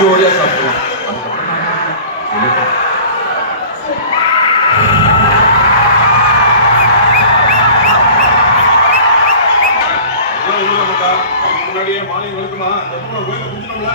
ஜோடியா சாப்பிடுவோம். முன்னாடியே மாலை வளர்க்குமா கோயில குடிச்சோம்ல.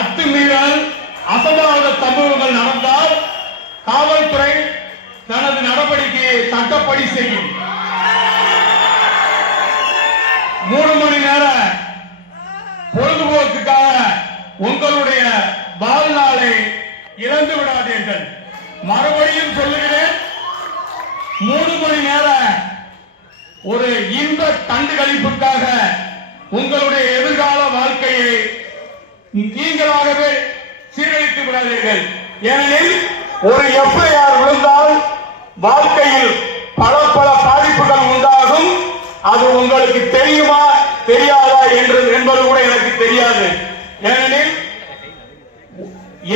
அத்துமீறல் அசம்பாவித சம்பவங்கள் நடந்தால் காவல்துறை தனது நடவடிக்கையை சட்டப்படி செய்யும். 3 மணி நேர பொழுதுபோக்குக்காக உங்களுடைய வாழ்நாளை இழந்து விடாதீர்கள். மறுபடியும் சொல்லுகிறேன், 3 மணி நேர ஒரு இன்ப கண்டுகளிப்புக்காக உங்களுடைய எதிர்கால வாழ்க்கையை நீங்களாகவே சீரழித்து விடாதீர்கள். ஏனெனில் ஒரு எஃப்ஐஆர் விழுந்தால் வாழ்க்கையில் பல பாதிப்புகள் உண்டாகும். அது உங்களுக்கு தெரியுமா தெரியாதா என்பது கூட எனக்கு தெரியாது. ஏனெனில்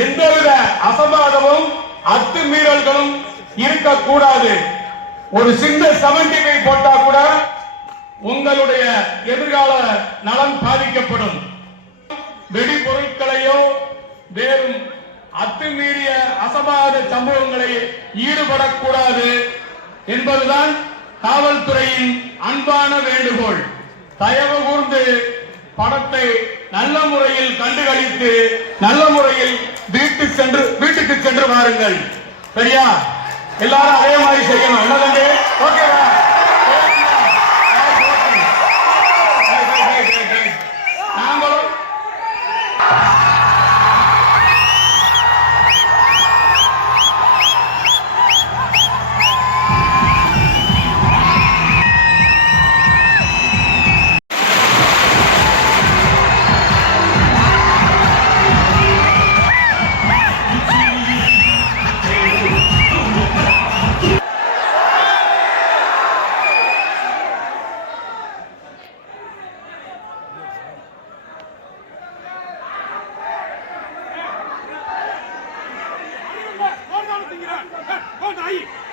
எந்தவித அசம்பாதமும் அத்துமீறல்களும் இருக்கக்கூடாது. ஒரு சின்ன 75 போட்டா கூட உங்களுடைய எதிர்கால நலன் பாதிக்கப்படும். வெடிபொருட்களையோ வேறும் அத்துமீறிய அசம்பாவித சம்பவங்களை ஈடுபடக்கூடாது என்பதுதான் காவல்துறையின் அன்பான வேண்டுகோள். தயவு கூர்ந்து படத்தை நல்ல முறையில் கண்டுகளித்து நல்ல முறையில் வீட்டுக்கு சென்று வாருங்கள். சரியா? எல்லாரும் அதே மாதிரி செய்யணும். என்னது? ஓகேவா? நாங்களும் Hey,